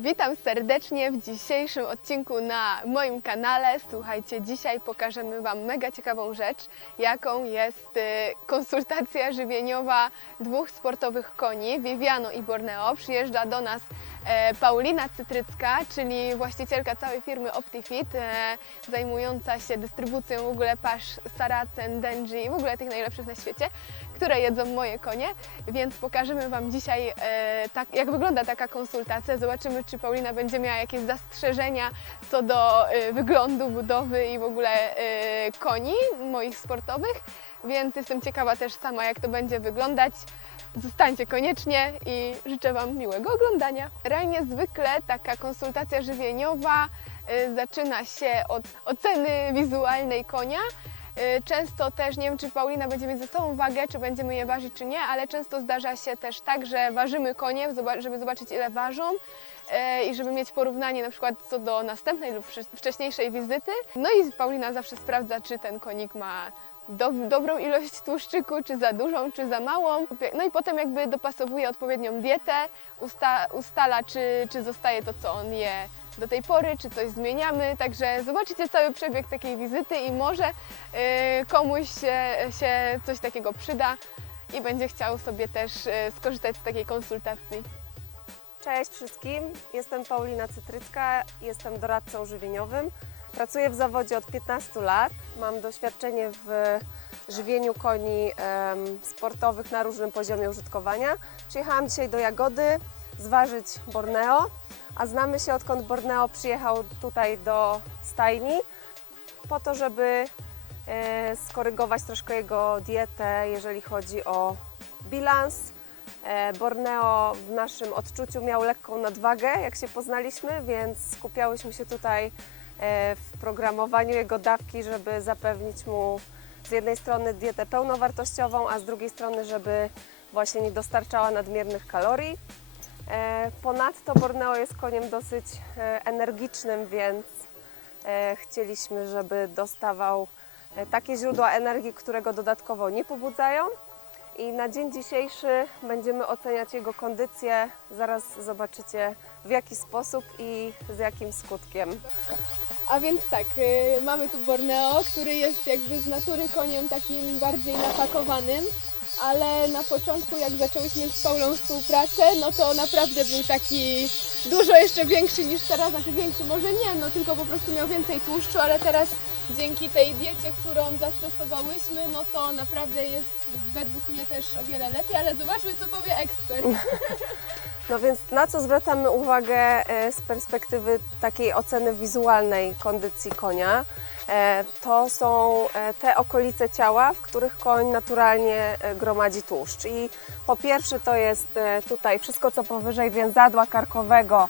Witam serdecznie w dzisiejszym odcinku na moim kanale. Słuchajcie, dzisiaj pokażemy Wam mega ciekawą rzecz, jaką jest y, konsultacja żywieniowa dwóch sportowych koni, Viviano i Borneo. Przyjeżdża do nas Paulina Cytrycka, czyli właścicielka całej firmy Optifit, e, zajmująca się dystrybucją w ogóle pasz Saracen, Denji i w ogóle tych najlepszych na świecie, które jedzą moje konie, więc pokażemy Wam dzisiaj, e, tak, jak wygląda taka konsultacja. Zobaczymy, czy Paulina będzie miała jakieś zastrzeżenia co do e, wyglądu, budowy i w ogóle e, koni moich sportowych, więc jestem ciekawa też sama, jak to będzie wyglądać. Zostańcie koniecznie i życzę Wam miłego oglądania. Realnie zwykle taka konsultacja żywieniowa y, zaczyna się od oceny wizualnej konia. Y, Często też, nie wiem czy Paulina będzie mieć ze sobą wagę, czy będziemy je ważyć, czy nie, ale często zdarza się też tak, że ważymy konie, żeby zobaczyć ile ważą y, i żeby mieć porównanie na przykład co do następnej lub wcze- wcześniejszej wizyty. No i Paulina zawsze sprawdza, czy ten konik ma do, dobrą ilość tłuszczyku, czy za dużą, czy za małą. No i potem jakby dopasowuje odpowiednią dietę, usta, ustala, czy, czy zostaje to, co on je do tej pory, czy coś zmieniamy. Także zobaczycie cały przebieg takiej wizyty i może y, komuś się, się coś takiego przyda i będzie chciał sobie też y, skorzystać z takiej konsultacji. Cześć wszystkim, jestem Paulina Cytrycka, jestem doradcą żywieniowym. Pracuję w zawodzie od 15 lat. Mam doświadczenie w żywieniu koni sportowych na różnym poziomie użytkowania. Przyjechałam dzisiaj do Jagody zważyć Borneo, a znamy się odkąd Borneo przyjechał tutaj do stajni po to, żeby e, skorygować troszkę jego dietę, jeżeli chodzi o bilans, E, Borneo w naszym odczuciu miał lekką nadwagę, jak się poznaliśmy, więc skupiałyśmy się tutaj w programowaniu jego dawki, żeby zapewnić mu z jednej strony dietę pełnowartościową, a z drugiej strony, żeby właśnie nie dostarczała nadmiernych kalorii. E, Ponadto Borneo jest koniem dosyć e, energicznym, więc e, chcieliśmy, żeby dostawał e, takie źródła energii, które go dodatkowo nie pobudzają. I na dzień dzisiejszy będziemy oceniać jego kondycję. Zaraz zobaczycie w jaki sposób i z jakim skutkiem. A więc tak, y, mamy tu Borneo, który jest jakby z natury koniem takim bardziej napakowanym, ale na początku jak zaczęłyśmy z Paulą współpracę, no to naprawdę był taki dużo jeszcze większy niż teraz, znaczy większy może nie, no tylko po prostu miał więcej tłuszczu, ale teraz dzięki tej diecie, którą zastosowałyśmy, no to naprawdę jest według mnie też o wiele lepiej, ale zobaczmy co powie ekspert. No więc na co zwracamy uwagę e, z perspektywy takiej oceny wizualnej kondycji konia? E, To są e, te okolice ciała, w których koń naturalnie gromadzi tłuszcz. I po pierwsze to jest tutaj wszystko co powyżej więzadła karkowego.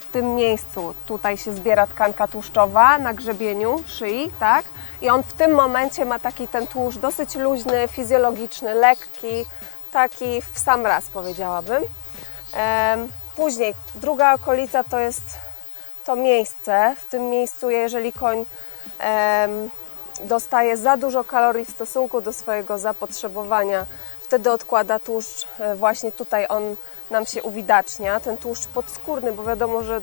W tym miejscu tutaj się zbiera tkanka tłuszczowa na grzebieniu szyi, tak? I on w tym momencie ma taki ten tłuszcz dosyć luźny, fizjologiczny, lekki, taki w sam raz powiedziałabym. Później druga okolica to jest to miejsce. W tym miejscu, jeżeli koń dostaje za dużo kalorii w stosunku do swojego zapotrzebowania, wtedy odkłada tłuszcz. e, Właśnie tutaj on nam się uwidacznia, ten tłuszcz podskórny, bo wiadomo, że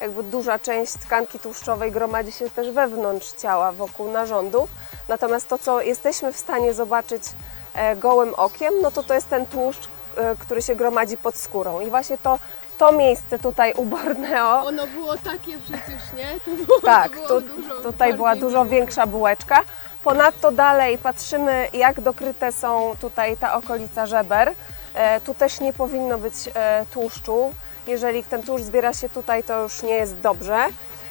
jakby duża część tkanki tłuszczowej gromadzi się też wewnątrz ciała, wokół narządów. Natomiast to, co jesteśmy w stanie zobaczyć gołym okiem, no to to jest ten tłuszcz, e, który się gromadzi pod skórą. I właśnie to, to miejsce tutaj u Borneo, Ono było takie przecież, nie? To było, tak, to było tu, dużo tutaj była dużo większa bułeczka. Ponadto dalej patrzymy, jak dokryte są tutaj ta okolica żeber. E, tu też nie powinno być e, tłuszczu. Jeżeli ten tłuszcz zbiera się tutaj, to już nie jest dobrze.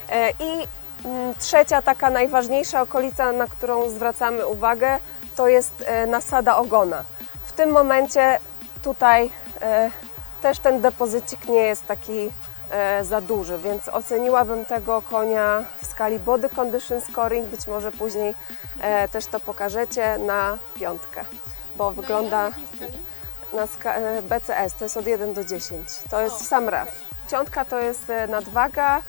E, I mm, trzecia, taka najważniejsza okolica, na którą zwracamy uwagę, to jest e, nasada ogona. W tym momencie tutaj e, też ten depozycik nie jest taki e, za duży, więc oceniłabym tego konia w skali Body Condition Scoring, być może później też to pokażecie, na piątkę, bo wygląda na BCS, to jest od 1 do 10, to jest w sam raz. Piątka to jest nadwaga,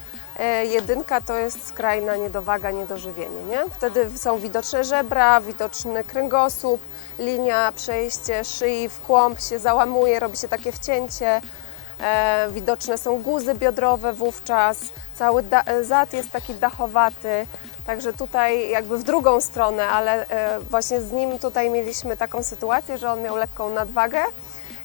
jedynka to jest skrajna niedowaga, niedożywienie, nie? Wtedy są widoczne żebra, widoczny kręgosłup, linia, przejście szyi w kłąb się załamuje, robi się takie wcięcie, E, widoczne są guzy biodrowe wówczas, cały e, zad jest taki dachowaty, także tutaj jakby w drugą stronę, ale e, właśnie z nim tutaj mieliśmy taką sytuację, że on miał lekką nadwagę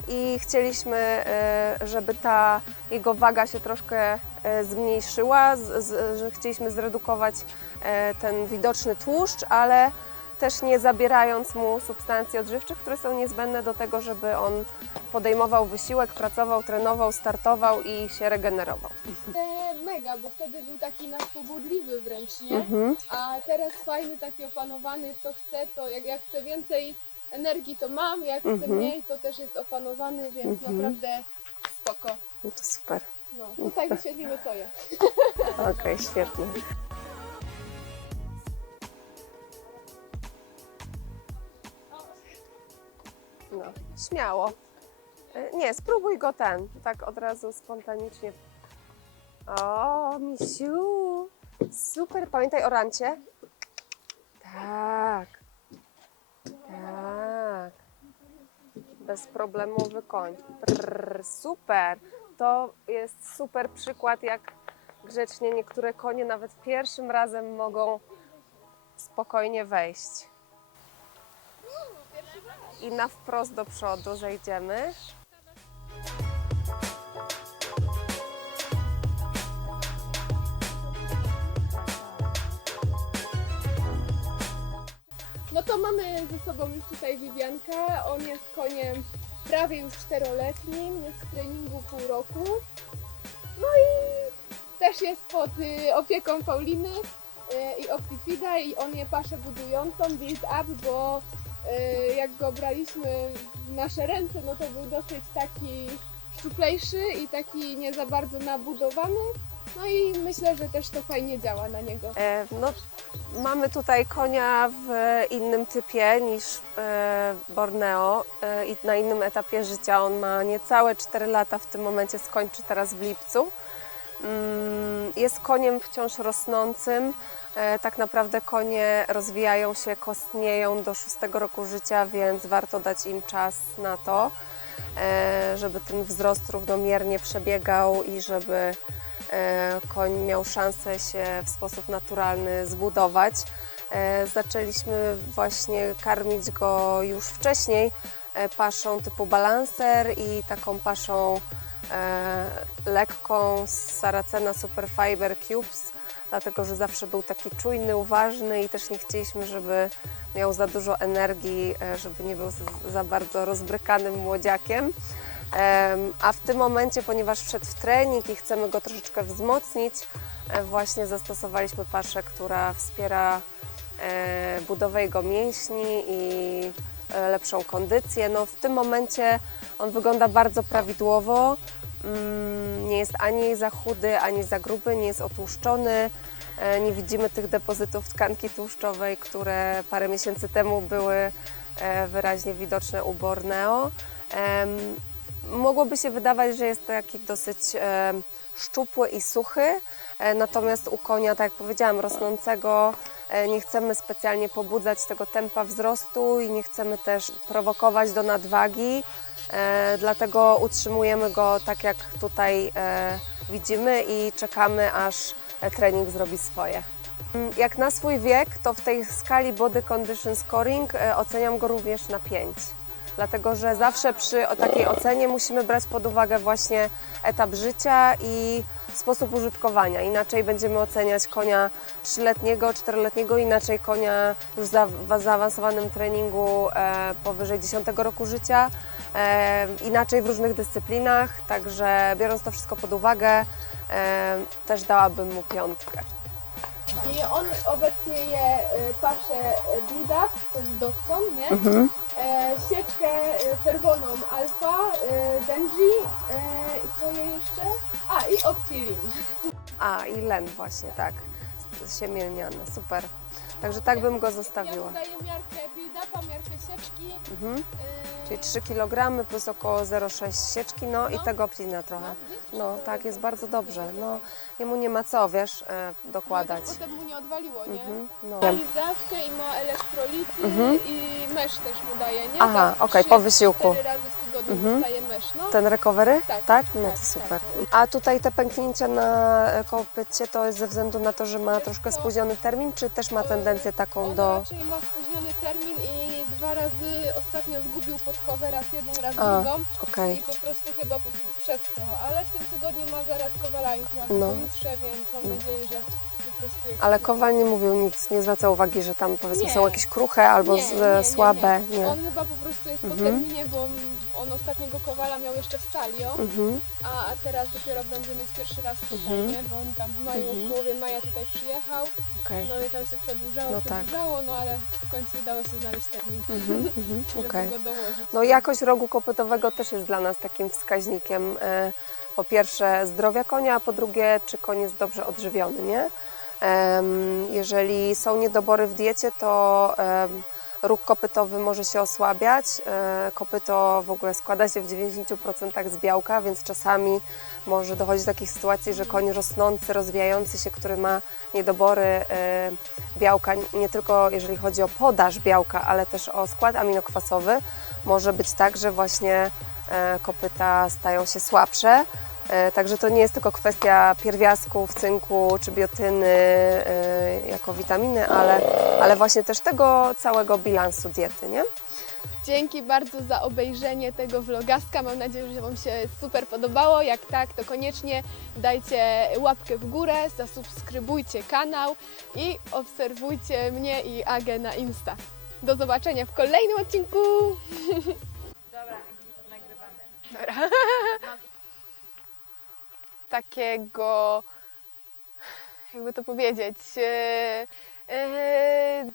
i chcieliśmy, e, żeby ta jego waga się troszkę e, zmniejszyła, z, z, że chcieliśmy zredukować e, ten widoczny tłuszcz, ale też nie zabierając mu substancji odżywczych, które są niezbędne do tego, żeby on podejmował wysiłek, pracował, trenował, startował i się regenerował. E, mega, bo wtedy był taki nasz pobudliwy wręcz, nie? Mhm. A teraz fajny, taki opanowany, co chce, to jak, jak chcę więcej energii, to mam, jak chcę Mhm. mniej, to też jest opanowany, więc Mhm. naprawdę spoko. No to super. No, tutaj wyświetlimy ja. Okej, świetnie. No, śmiało. E, Nie, spróbuj go ten, tak od razu spontanicznie. O, misiu! Super, pamiętaj o rancie. Tak. Tak. Bezproblemowy koń. Prrr, super. To jest super przykład, jak grzecznie niektóre konie nawet pierwszym razem mogą spokojnie wejść. I na wprost do przodu zejdziemy. No to mamy ze sobą już tutaj Vivianka. On jest koniem prawie już czteroletnim, jest w treningu pół roku. No i też jest pod y, opieką Pauliny y, i Optifida i on je paszę budującą, build up, bo y, jak go braliśmy w nasze ręce, no to był dosyć taki szczuplejszy i taki nie za bardzo nabudowany. No i myślę, że też to fajnie działa na niego. E, No, mamy tutaj konia w innym typie niż e, Borneo e, i na innym etapie życia. On ma niecałe 4 lata, w tym momencie skończy teraz w lipcu. Mm, Jest koniem wciąż rosnącym. E, Tak naprawdę konie rozwijają się, kostnieją do 6 roku życia, więc warto dać im czas na to, żeby ten wzrost równomiernie przebiegał i żeby koń miał szansę się w sposób naturalny zbudować. E, Zaczęliśmy właśnie karmić go już wcześniej e, paszą typu balancer i taką paszą e, lekką z Saracena Superfiber Cubes, dlatego że zawsze był taki czujny, uważny i też nie chcieliśmy, żeby miał za dużo energii, e, żeby nie był za bardzo rozbrykanym młodziakiem. A w tym momencie, ponieważ wszedł w trening i chcemy go troszeczkę wzmocnić, e, właśnie zastosowaliśmy paszę, która wspiera e, budowę jego mięśni i e, lepszą kondycję. No, w tym momencie on wygląda bardzo prawidłowo. Mm, Nie jest ani za chudy, ani za gruby, nie jest otłuszczony. Nie widzimy tych depozytów tkanki tłuszczowej, które parę miesięcy temu były wyraźnie widoczne u Borneo. Mogłoby się wydawać, że jest taki dosyć szczupły i suchy, e, natomiast u konia, tak jak powiedziałam, rosnącego e, nie chcemy specjalnie pobudzać tego tempa wzrostu i nie chcemy też prowokować do nadwagi, e, dlatego utrzymujemy go tak jak tutaj widzimy i czekamy aż trening zrobi swoje. Mm, Jak na swój wiek, to w tej skali Body Condition Scoring oceniam go również na 5 dlatego że zawsze przy takiej ocenie musimy brać pod uwagę właśnie etap życia i sposób użytkowania. Inaczej będziemy oceniać konia 3-letniego, 4-letniego, inaczej konia już za, w zaawansowanym treningu e, powyżej 10 roku życia, e, inaczej w różnych dyscyplinach, także biorąc to wszystko pod uwagę, e, też dałabym mu piątkę. I on obecnie je y, pasze Buda, to jest Dodson, nie? E, sieczkę y, czerwoną Alfa, y, Benji y, i co je jeszcze? A, i Optilin. A, i len właśnie, tak, siemielniane, super. Także tak bym go zostawiła. Ja miarkę miarkę sieczki. Mhm. Yy, Czyli 3 kg plus około 0,6 sieczki, no, i No. tego plina trochę. widzisz? No tak, jest bardzo dobrze. No, jemu nie ma co, wiesz, e, No, dokładać. tak potem mu nie odwaliło, nie? Mhm, no. Ma lizawkę i ma elektrolity Mhm. i mysz też mu daje, nie? Aha, Tak, okej, trzy, po wysiłku. Cztery razy w tygodniu Mhm. dostaje mysz, no. Ten recovery? Tak, No tak, to tak. super. A tutaj te pęknięcia na e, kopycie to jest ze względu na to, że ma troszkę spóźniony termin, czy też ma tendencję taką On do... raczej ma spóźniony termin i dwa razy ostatnio zgubił podkowę, raz jedną, raz A, drugą. Okej. I po prostu chyba przez to. Ale w tym tygodniu ma zaraz kowala jutro, No. no. jutrze, więc mam nadzieję, że po prostu jest... Ale Kowal nie mówił nic, nie zwraca uwagi, że tam powiedzmy Nie. są jakieś kruche albo z, słabe. Nie. On chyba po prostu jest po Mhm. terminie, bo on ostatniego kowala miał jeszcze w Salio, Mhm. a a teraz dopiero będzie mieć pierwszy raz tutaj, Mhm. nie? Bo on tam w maju, w połowie maja tutaj przyjechał, Okej. no i tam się przedłużało, No tak. przedłużało, no ale w końcu udało się znaleźć termin, Mhm. Mhm. żeby Okej. go dołożyć. No jakość rogu kopytowego też jest dla nas takim wskaźnikiem e, po pierwsze zdrowia konia, a po drugie czy koń jest dobrze odżywiony, nie? Jeżeli są niedobory w diecie, to róg kopytowy może się osłabiać. E, Kopyto w ogóle składa się w 90% z białka, więc czasami może dochodzić do takich sytuacji, że koń rosnący, rozwijający się, który ma niedobory e, białka, nie tylko jeżeli chodzi o podaż białka, ale też o skład aminokwasowy, może być tak, że właśnie e, kopyta stają się słabsze. E, Także to nie jest tylko kwestia pierwiastków, cynku czy biotyny e, jako witaminy, ale, ale właśnie też tego całego bilansu diety, nie? Dzięki bardzo za obejrzenie tego vlogaska. Mam nadzieję, że Wam się super podobało. Jak tak, to koniecznie dajcie łapkę w górę, zasubskrybujcie kanał i obserwujcie mnie i Agę na Insta. Do zobaczenia w kolejnym odcinku. Dobra, nagrywamy. Dobra. Takiego, jakby to powiedzieć, e, e,